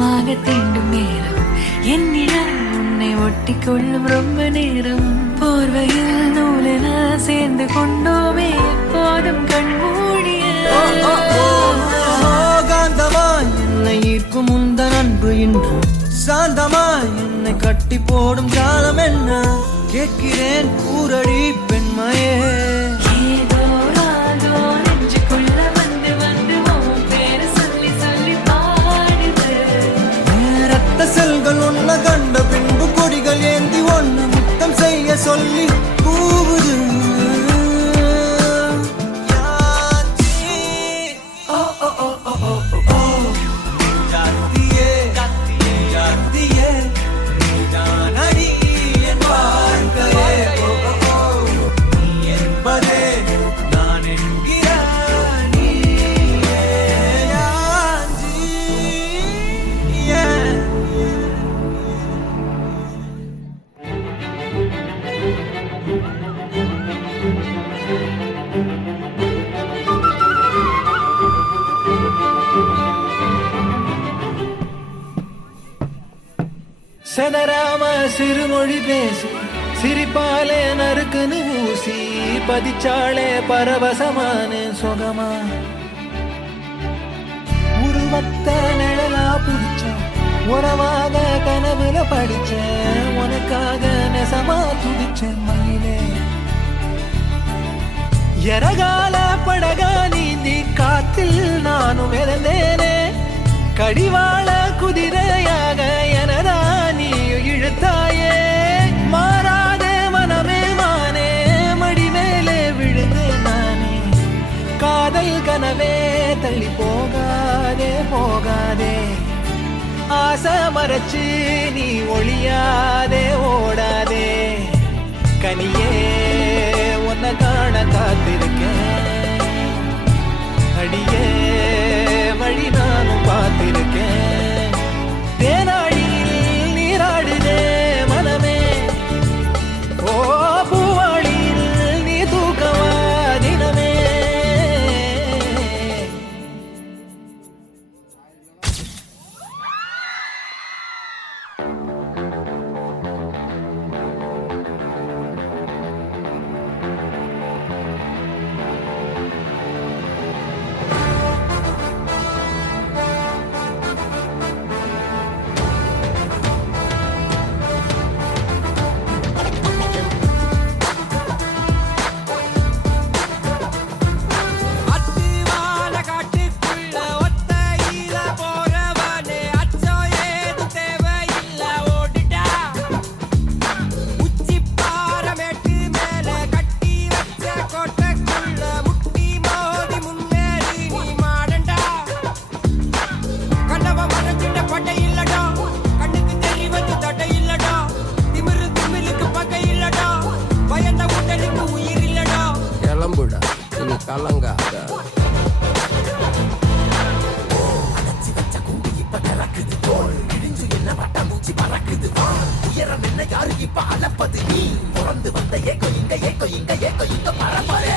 இதமாக தீண்டும் நேரம் என்னிடம் உன்னை ஒட்டி கொள்ளும் ரொம்ப நேரம் போர்வையில் நூலென சேர்ந்து கொண்டோமே எப்போதும் கண்மூடிய காந்தமாய் என்னை ஈர்க்கும் உந்தன் அன்பு இன்று சாந்தமாய் என்னை கட்டி போடும் காலம் என்ன கேட்கிறேன் கூரடி பெண்மையே செல்கள் ஒன்ன கண்ட பின்பு கொடிகள் ஏந்தி ஒன்ன முத்தம் செய்ய சொல்லி கூவுது செதராம சிறுமொழி பேசி சிரிப்பாலே நறுக்குன்னு ஊசி பதிச்சாலே பரவசமான சொகமா உருவத்த நிழலா புடிச்ச உறவாக கனவுல படிச்ச உனக்காக நெசமா துடிச்ச மயிலே எரகால படகா நீந்தி காத்தில் நானும் இறந்தேனே கடிவாள குதிரையாக எனதா நீ இழுத்தாயே மாறாதே மனமே மானே மடி மேலே விழுந்து நானே காதல் கனவே தள்ளி போகாதே போகாதே ஆசை மறைச்சு நீ ஒளியாதே ஓடாதே கனியே உன்னை காண காத்திருக்கேன் அடியே வழி நானும் பார்த்திருக்கேன் தேனாடியில் நீராடுதே மனமே ஓ பூவாளியில் நீ தூக்கவா தினமே கலங்காத உயரம் என்ன யாரு இப்ப அளப்பது நீ பிறந்து வந்த ஏக்கோ இங்க ஏக்கோ இங்க ஏக்கோ இங்க பரம்பரை